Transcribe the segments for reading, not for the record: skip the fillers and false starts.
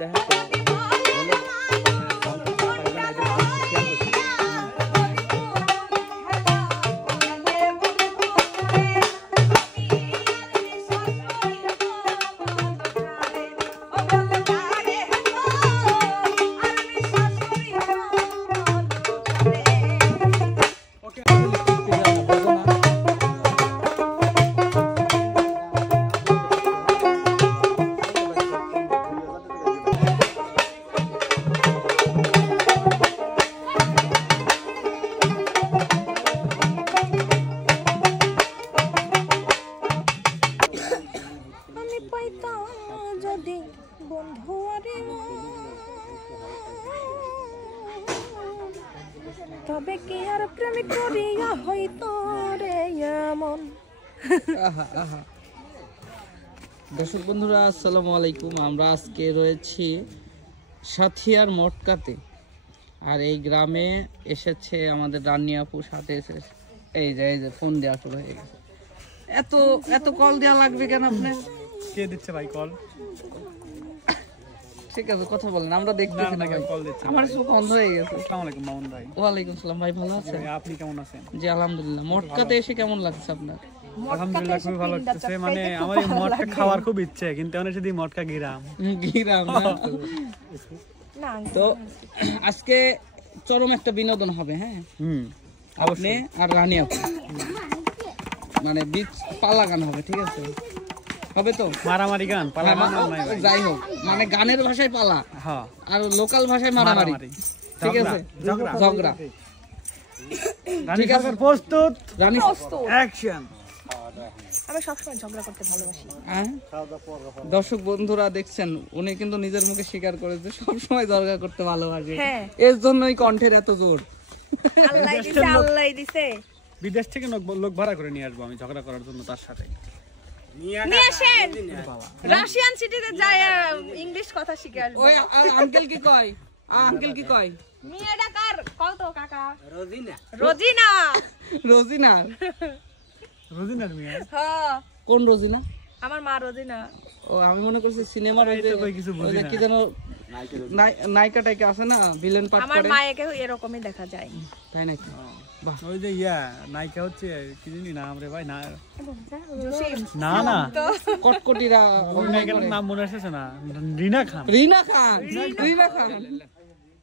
দেখেন তো তবে কি আর প্রেমিক করিয়া হইতো রে এমন। দর্শক বন্ধুরা আসসালামু আলাইকুম। আমরা আজকে রয়েছি সাথিয়ার মটকাতে, আর এই গ্রামে এসেছে আমাদের রানী আপু, সাথে এসেছে এই যে ফোন দেওয়া শুরু হয়ে গেছে। এত এত কল দেওয়া লাগবে কেন? আপনার কে দিচ্ছে ভাই কল? ঠিক আছে কথা বলেন, আমরা দেখতেছি না ভাই, আমার চোখ বন্ধ হয়ে গেছে। আসসালামু আলাইকুম মামুন ভাই। ওয়ালাইকুম সালাম ভাই, ভালো আছেন? আপনি কেমন আছেন? জি আলহামদুলিল্লাহ। মটকাতে এসে কেমন লাগছে আপনার? আলহামদুলিল্লাহ খুবই ভালো লাগছে। মানে আমার এই মটকা খাওয়ার খুব ইচ্ছে, কিন্তু অনেক যদি মটকা গিরাম না তো আজকে চরম একটা বিনোদন হবে। হ্যাঁ আপনি আর রানী আপু মানে বিচ পালা গান হবে, ঠিক আছে? হবে তো মারামারি গান পালা গান নাই ভাই, যাই হোক মানে গানের ভাষায় পালা, হ্যাঁ, আর লোকাল ভাষায় মারামারি, ঠিক আছে? ঝগড়া। রানী সরকার প্রস্তুত? রানী অ্যাকশন। আমি সবসময় ঝগড়া করতে ভালোবাসি। দর্শক বন্ধুরা দেখছেন, উনি কিন্তু নিজের মুখে স্বীকার করেছে সবসময় ঝগড়া করতে ভালোবাসে। হ্যাঁ, এর জন্যই কণ্ঠের এত জোর। আল্লাহ দিছে। বিদেশ থেকে লোক ভাড়া করে নিয়ে আসবো আমি ঝগড়া করার জন্য তার সাথে। নিয়ে আসেন, রাশিয়ান সিটিতে যায় ইংলিশ কথা শিখে আসবো। ওই আঙ্কেল কি কয়? আঙ্কেল কি কয়? মেয়েটা কার কও তো কাকা? রোজিনা। রোজিনা। রোজিনা? রোজিনার মেয়ে? হ্যাঁ। কোন রোজিনা? আমার মা রোজিনা। ও আমি মনে করছি সিনেমার কিছু বুঝি না, কি যেন নায়িকা টাইকা আছে না, ভিলেন পার্ট করে। আমার মায়েকে এরকমই দেখা যায়। তাই নাকি? বাহ, ওই যে নায়িকা হচ্ছে কি জানি নাম রে ভাই, না না না কটকটিরা ওই নায়িকার নাম মনে আসছে না, রিনা খান। রিনা খান, রিনা খান।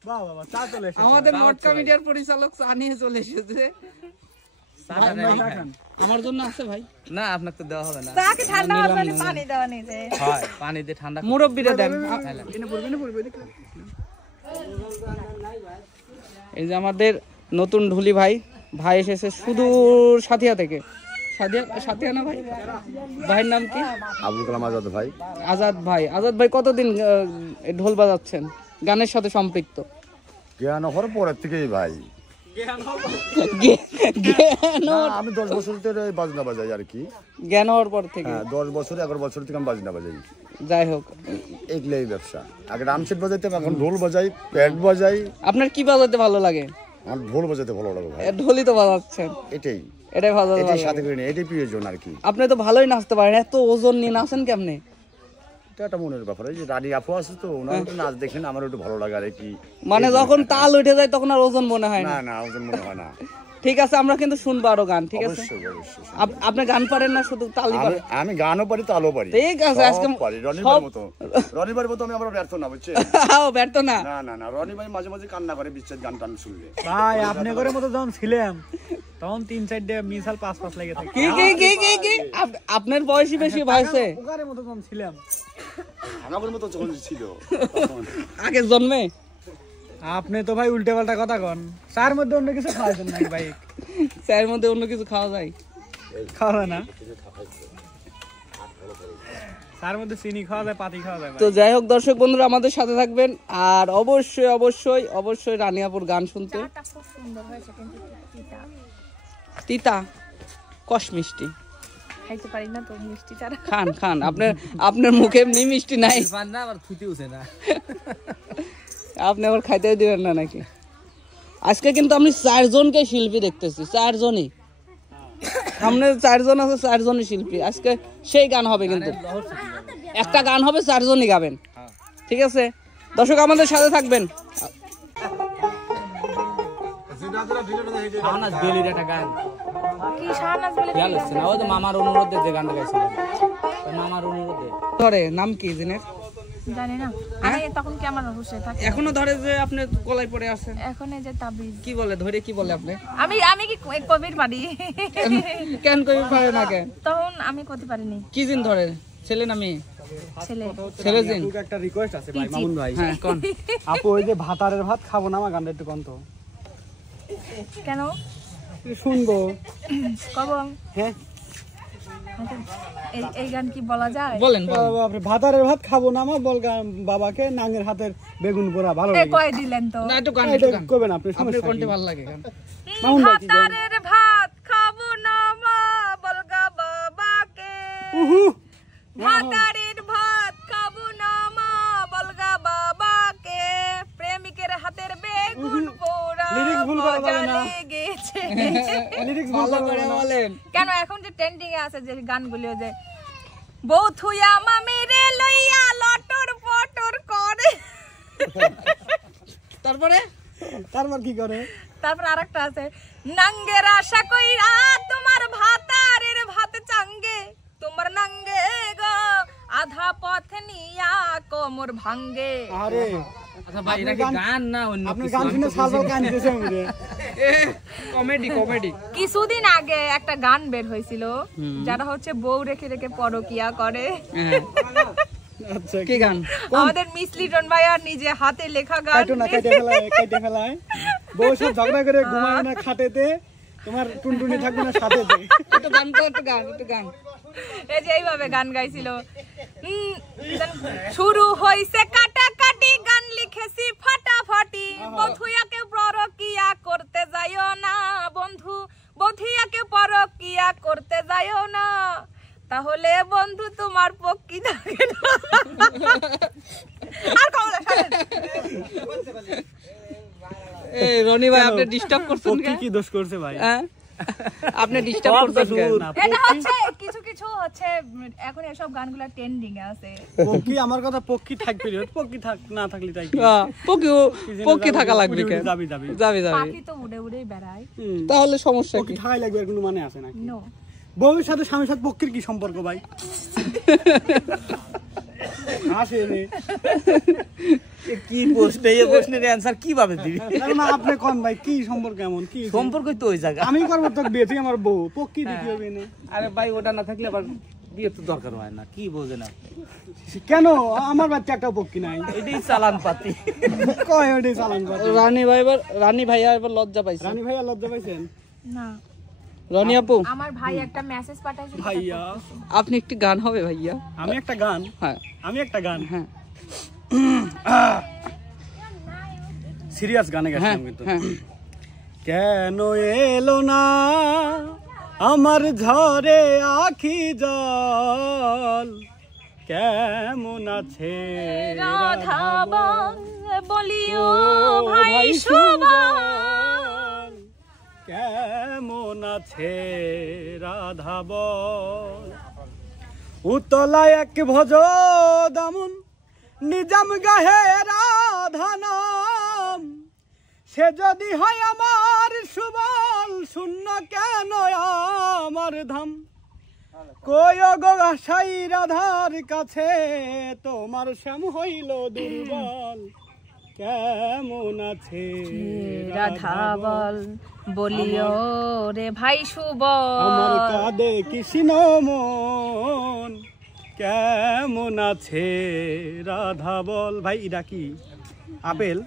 বাহ বাহ, চা চলে এসেছে। আমাদের মটকা মিডিয়ার পরিচালক চা নিয়ে চলে এসেছে। আমার জন্য আছে ভাই? না আপনাকে তো দেওয়া হবে না। তাকে ঠান্ডা হলে পানি দেওয়া নেই যে। হয় পানি দিয়ে ঠান্ডা। মুরব্বিরা দেন। এই যে আমাদের নতুন ঢুলি ভাই, ভাই এসেছে সুদূর সাথিয়া থেকে। সাথিয়া না ভাই? ভাইয়ের নাম কি? আবুল কালাম আজাদ ভাই। আজাদ ভাই। আজাদ ভাই কতদিন ঢোল বাজাচ্ছেন, গানের সাথে সম্পৃক্ত? জ্ঞান হওয়ার পরের থেকেই ভাই। আমি 10 বছর ধরে বাজনা বাজাই আর কি। জ্ঞান হওয়ার পর থেকে? 10 বছর 11 বছর থেকে আমি বাজনা বাজাই। যাই হোক এগুলাই ব্যবসা। আগে রামসেট বাজাইতাম, এখন ঢোল বাজাই, প্যাড বাজাই। আপনার কি বাজাতে ভালো লাগে? আমার ঢোল বাজাতে ভালো লাগে ভাই। ঢোলই তো বাজাচ্ছেন। এটাই ভালো লাগে, এটাই সাথে করে নিই, এটাই প্রিয়জন আর কি। আপনি তো ভালোই নাচতে পারেন, এত ওজন নিয়ে নাচেন কেমনে? এটা একটা মনের ব্যাপার। এই যে রানী আপু আছে তো, ওনার নাচ দেখেন আমার একটু ভালো লাগে আর কি। মানে যখন তাল উঠে যায় তখন আর ওজন মনে হয় না? না ওজন মনে হয় না। ঠিক আছে, আমরা কিন্তু শুনবো আরো গান, ঠিক আছে? আপনি গান পারেন না, শুধু তালই পারেন? আমি গানও পারি, তালও পারি। ঠিক আছে, আজকে রনিবার মতো আমি আমরা ব্যর্থ না, বুঝছেন? ব্যর্থ না? না রনি ভাই মাঝে মাঝে কান্না করে বিচ্ছেদ গান টান শুনলে। ভাই আপনি করে মতো যখন ছিলাম তখন 3-4 মিসাল 5-5 লেগে থাকে। কি আপনার বয়সই বেশি ভাইছে? ওকারের মতো যখন ছিলাম, আমাদের মতো যখন ছিল আগে জন্মে। আপনি তো ভাই উল্টে পাল্টা কথা কন। চার মধ্যে অন্য কিছু খাওয়াছেন নাকি ভাই? চায়ের মধ্যে অন্য কিছু খাওয়া যায়? খাওয়া না, চার মধ্যে চিনি খাওয়া যায়, পাতি খাওয়া যায়। তো যাই হোক দর্শক বন্ধুরা আমাদের সাথে থাকবেন, আর অবশ্যই অবশ্যই অবশ্যই রানী আপুর গান শুনতে। তিতা কষ মিষ্টি খাইতে পারি না তো মিষ্টি ছাড়া। খান আপনার মুখে এমনি মিষ্টি নাই, আপনি আবার খাইতেও দিবেন না নাকি? আজকে কিন্তু আমি 4 জনকে শিল্পী দেখতেছি, 4 জনই। সামনে 4 জন আছে, 4 জনই শিল্পী। আজকে সেই গান হবে, কিন্তু একটা গান হবে 4 জনই গাবেন, ঠিক আছে? দর্শক আমাদের সাথে থাকবেন। কি শাহনাজ বলে মামার অনুরোধে যে গানটা গাইছিলেন, মামার অনুরোধে। ধরে নাম কি জিনের? জানি না, আমি তখন কি আমার হুঁশে থাকে? এখনো ধরে যে আপনি গলায় পড়ে আছেন? এখন এই যে তাবিজ কি বলে ধরে, কি বলে আপনি? আমি কি কবির পারি? কেন কই পারে না কেন? তখন আমি করতে পারিনি। কি জিন ধরে, ছেলে না মেয়ে? ছেলে। ছেলে জিন। একটা রিকোয়েস্ট আছে ভাই, মামুন ভাই। হ্যাঁ কোন? আপু ওই যে ভাতারের ভাত খাবো না, আমার গানটা একটু কোন তো। কেন শুনবো কব? হ্যাঁ এই গান কি বলা যায়? বলেন বলেন। বাপরে, ভাতারের ভাত খাবো না, আমার বল বাবাকে নাঙ্গের হাতের বেগুন পোড়া ভালো লাগে। কয় দিলেন তো? না একটু গান, এটা একটু গান করবেন আপনি, আপনার সমস্যা কোনটা কি? ভালো লাগে গান? মামুন ভাই কি গান? ভাতারের ভাত খাবো না মা বলগা বাবাকে, উহু, ভাতারের ভাত খাবো না মা বলগা বাবাকে, প্রেমিকের হাতের বেগুন পোড়া লিরিক্স ভুল করা যাবে না। লেগেছে। লিরিক্স ভুল ভালো করবেন করে না। বলেন। কেন এখন যে ট্রেন্ডিং এ আছে যে গানগুলো, যে বউ থুয়া মামি রে লইয়া লটর পটর করে, তারপরে তারপর কি করে? তারপর আরেকটা আছে নাঙ্গের আশা কইরা তোমার ভাতারের ভাত চাঙ্গে, তোমার নাঙ্গে গো আধা পথ নিয়া কোমর ভাঙ্গে। আরে আচ্ছা ভাই, এটা কি গান না অন্য আপনি কিছু? গান শুনে সালবাল কান দিতেছে আমারে। Comedy comedy. কিছুদিন আগে একটা গান বের হয়েছিল, যারা হচ্ছে বউ রেখে রেখে পরকিয়া করে। আচ্ছা কি গান? আমাদের মিস লিটন ভাইয়া নিজে হাতে লেখা গান। কাটো না, কেটে ফেলায় বউ সব ঝগড়া করে ঘুমায় না খাটেতে, তোমার টুনটুনি থাকবে না সাথেতে। একটু গান তো, একটু গান, একটু গান। এই যে এইভাবে গান গাইছিল। শুরু হইছে কাটাকাটি, গান লিখেছি ফাটাফাটি, বধুয়াকে পরকিয়া করতে যাইও না বন্ধু, বধুয়াকে পরকিয়া করতে যাইও না, তাহলে বন্ধু তোমার পক্ষী থাকে না। আর কমলা সাথে এই রনি ভাই, আপনি ডিস্টার্ব করছেন পক্ষী কেন? কি দোষ করছে ভাই? হ্যাঁ? আপনি ডিস্টার্ব করছেন কেন? না, এটা হচ্ছে কিছু কিছু হচ্ছে এখন এসব গানগুলো ট্রেন্ডিং এ আছে। পক্ষী আমার কথা, পক্ষী থাকবে, পক্ষী থাক না থাকলে তাই কি? পক্ষী থাকা লাগবে কেন? যাবি যাবে যাবে। পাখি তো উড়ে উড়েই বেড়ায়। তাহলে সমস্যা পক্ষী কি? থাকাই লাগবে, এর কোনো মানে আছে নাকি? নো, বউয়ের সাথে স্বামীর সাথে পক্ষীর কি সম্পর্ক ভাই? আসে নে। কি প্রশ্ন, এই প্রশ্নের অ্যানসার কিভাবে দিবি? না আপনি কোন ভাই, কি সম্পর্ক এমন কি? সম্পর্কই তো ওই জায়গা। আমি করবো তোর বিয়ে, তুই আমার বউ, পক্ষী দিতে হবে না। আরে ভাই, ওটা না থাকলে আবার বিয়ে তো দরকার হয় না, কি বোঝে না? কেন আমার বাচ্চা একটা পক্ষী নাই? এটাই চালান পাতি। কয় ওটাই চালান কথা। রানী ভাইয়া এবার লজ্জা পাইছে। রানী ভাইয়া লজ্জা পাইছেন? না, রনি আপু, আমার ভাই একটা মেসেজ পাঠাইছে। ভাইয়া আপনি একটি গান হবে ভাইয়া? আমি একটা গান, হ্যাঁ হ্যাঁ হ্যাঁ সিরিয়াস গানে হ্যাঁ গেছিলাম কিন্তু। হ্যাঁ। কেন এলো না আমার ঝরে আখি জল, কেমন আছে রাধাবন বলিও ও ভাই সুবল, কেমন আছে রাধা বল, উতলা এক ভজ দামুন নিজাম গাহে রাধা নাম, সে যদি হয় আমার সুবল, শূন্য কেন আমার ধাম, কই গো আশাই রাধার কাছে, তোমার শ্যাম হইল দুর্বল, কেমন আছে রাধাবল বলিও রে ভাই আমার সুবল। কাঁদে কৃষ্ণ মন, কেমন আছে রাধা বল। ভাই এটা কি আপেল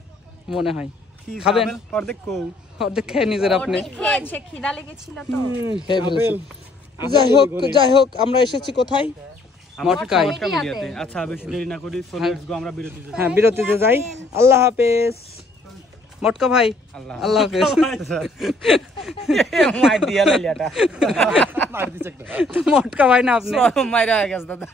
মনে হয় কি খাবেন? আপেল? অর্ধেক কও। অর্ধেক খেয়ে নিজের আপনি খেয়েছে, খিদা লেগেছিল তো। খেয়ে ফেলেছেন। আপেল। যাই হোক আমরা এসেছি কোথায়? মটকায়। মটকা মিডিয়াতে। আচ্ছা বেশি দেরি না করি, so let's go, আমরা বিরতিতে যাই। হ্যাঁ বিরতিতে যাই। আল্লাহ হাফেজ মটকা ভাই। আল্লাহ হাফেজ। মাই দিয়া লাইলাটা মটকা ভাই না আপনি? মাইরা গেছে দাদা।